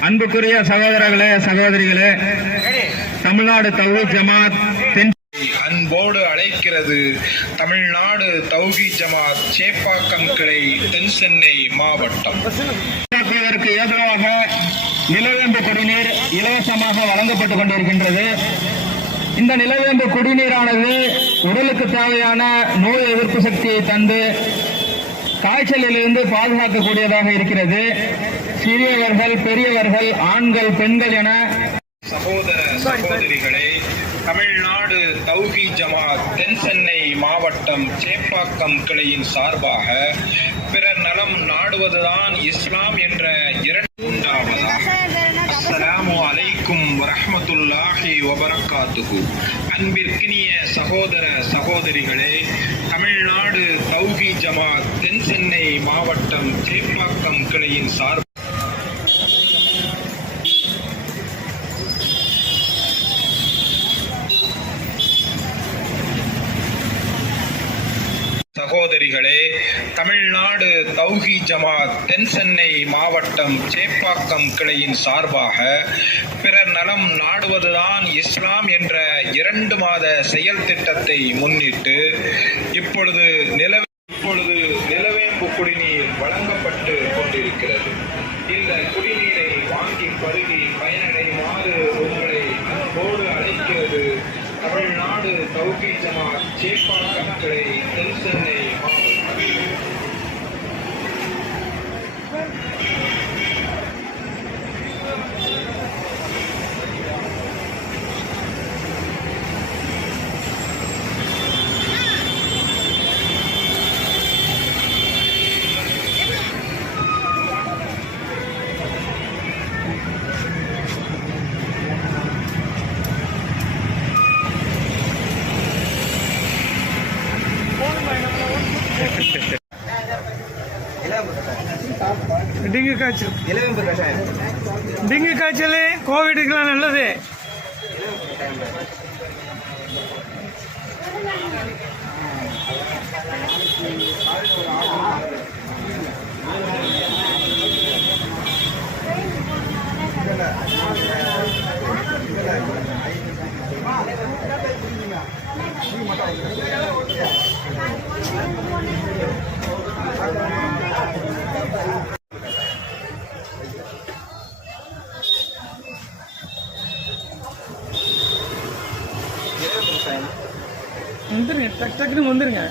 அன்புக்குரிய சகோதரர்களே சகோதரிகளே தமிழ்நாடு தௌஹி ஜமாத் தென் அன்போடு அழைக்கிறது தமிழ்நாடு தௌஹி ஜமாத் சேப்பாக்கம் கிளை தென் சென்னை மாவட்டம். ஏதுவாக நிலவேம்பு குடிநீர் இலவசமாக வழங்கப்பட்டுக் கொண்டிருக்கின்றது. இந்த நிலவேம்பு குடிநீரானது உடலுக்கு தேவையான நோய் எதிர்ப்பு சக்தியை தந்து காய்ச்சலிலிருந்து பாதுகாக்கக்கூடியதாக இருக்கிறது. சிறியவர்கள் பெரியவர்கள் ஆண்கள் பெண்கள் என சகோதர சகோதரிகளே தமிழ்நாடு தௌஹி ஜமாத் தென் சென்னை மாவட்டம் சேப்பாக்கம் கிளையின் சார்பாக பிறர் நலம் நாடுவதுதான் இஸ்லாம் என்ற இரண்டு வபரக்காத்துகு. அன்பிற்கினிய சகோதர சகோதரிகளே தமிழ்நாடு தௌஹி ஜமாத் தென் சென்னை மாவட்டம் சேப்பாக்கம் கிளையின் சார்பாக சகோதரிகளே தமிழ்நாடு தௌஹி ஜமாத் தென் சென்னை மாவட்டம் சேப்பாக்கம் கிளையின் சார்பாக பிறர் நலம் நாடுவதுதான் இஸ்லாம் என்ற இரண்டு மாத செயல் திட்டத்தை முன்னிட்டு இப்பொழுது நில இப்பொழுது நிலவேம்பு குடிநீர் வழங்கப்பட்டு கொண்டிருக்கிறது. இந்த குடிநீரை வாங்கி பருகி பயனடையுமாறு உங்களை அன்போடு அளிக்கிறது தமிழ்நாடு தௌஹி ஜமாத் சேப்பாக்கம் கிளை தென் சென்னை டெங்கு காய்ச்சல். டெங்கு காய்ச்சல் கோவிடுக்கெல்லாம் நல்லது. வந்துருங்க டக் டக்குன்னு வந்துருங்க.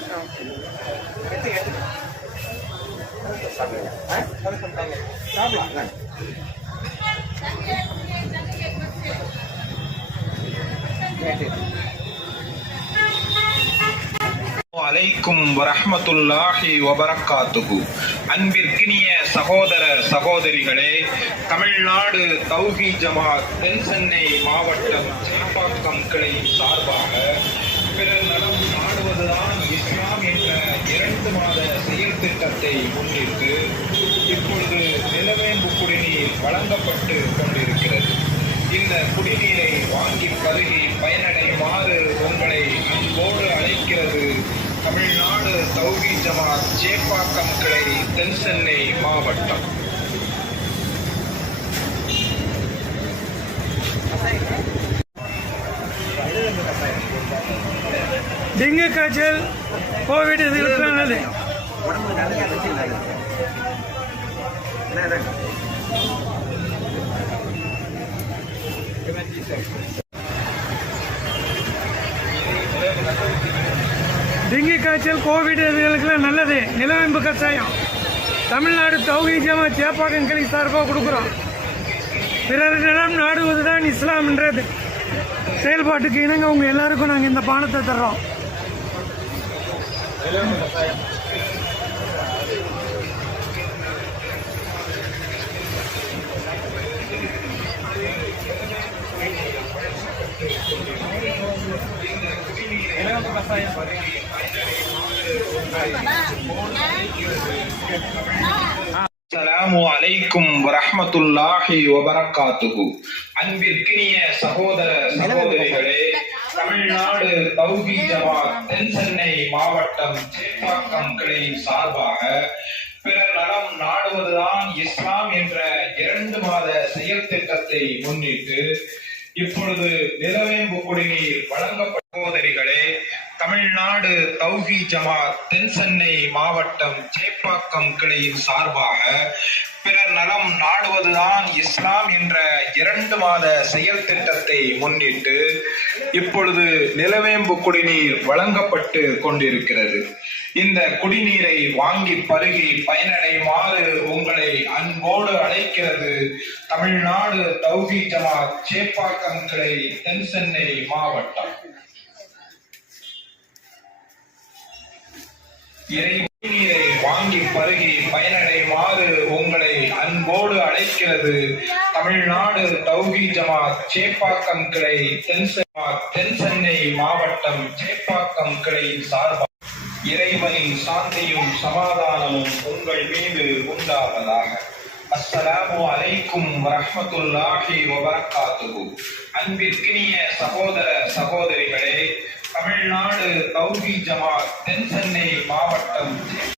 அலைக்கும் வரஹ்மத்துல்லாஹி வபரக்காத்துகு அன்பிற்கினிய சகோதர சகோதரிகளே தமிழ்நாடு தௌஹி ஜமாத் தென் சென்னை மாவட்டம் சேப்பாக்கம் கிளையின் சார்பாக அதுதான் இஸ்லாம் என்ற இரண்டு மாத செயல் திட்டத்தை முன்னிட்டு இப்பொழுது நிலவேம்பு குடிநீர் வழங்கப்பட்டு கொண்டிருக்கிறது. இந்த குடிநீரை வாங்கி பருகி பயனடையுமாறு உங்களை அன்போடு அழைக்கிறது தமிழ்நாடு தௌஹி ஜமாத் சேப்பாக்கம் கிளை தென்சென்னை மாவட்டம். டெங்கு காய்ச்சல் கோவிட் இதுக்கு நல்லது. டெங்கு காய்ச்சல் கோவிட் இதுகளுக்கெல்லாம் நல்லது. நிலவேம்பு கஷாயம் தமிழ்நாடு தௌஹி ஜமா சேப்பாக்கம் கிளை சார்பாக கொடுக்குறோம். பிறர் நிலம் நாடுவதுதான் இஸ்லாம் என்றது செயல்பாட்டுக்கு இணங்க உங்கள் எல்லாருக்கும் நாங்கள் இந்த பானத்தை தர்றோம். ఆ அஸ்ஸலாமு அலைக்கும் வரஹ்மத்துல்லாஹி வபரகாத்துஹு. அன்பிற்கினிய சகோதர சகோதரிகளே தமிழ்நாடு தௌஹி ஜமாத் தென்சென்னை மாவட்டம் சேப்பாக்கம் கிளையின் சார்பாக பிறர் நலம் நாடுவதுதான் இஸ்லாம் என்ற இரண்டு மாத செயல் திட்டத்தை முன்னிட்டு இப்பொழுது நிலவேம்பு குடிநீர் வழங்கப்பட்ட தமிழ்நாடு தௌஹி ஜமாத் தென்சென்னை மாவட்டம் சேப்பாக்கம் கிளையின் சார்பாக பிறர் நலம் நாடுவதுதான் இஸ்லாம் என்ற இரண்டு மாத செயல் திட்டத்தை முன்னிட்டு இப்பொழுது நிலவேம்பு குடிநீர் வழங்கப்பட்டு கொண்டிருக்கிறது. இந்த குடிநீரை வாங்கி பருகி பயனடையுமாறு உங்களை அன்போடு அழைக்கிறது தமிழ்நாடு தௌஹி ஜமாத் சேப்பாக்கம் கிளை தென்சென்னை மாவட்டம். நீரை வாங்கி பருகி பயனடையுமாறு உங்களை அன்போடு அழைக்கிறது. தமிழ்நாடு தௌகி ஜமாத் சேப்பாக்கம் கிளை தென்சென்னை தென்சென்னை மாவட்டம் சேப்பாக்கம் கிளையின் சார்பாக இறைவனின் சாந்தியும் சமாதானமும் உங்கள் மீது உண்டாவதாக. அஸ்ஸலாமு அலைக்கும் வரஹமத்துல்லாஹி வபரகாத்துஹு. அன்பிற்கினிய சகோதர சகோதரிகளே தமிழ்நாடு தௌஹி ஜமாத் தென்சென்னை மாவட்டம்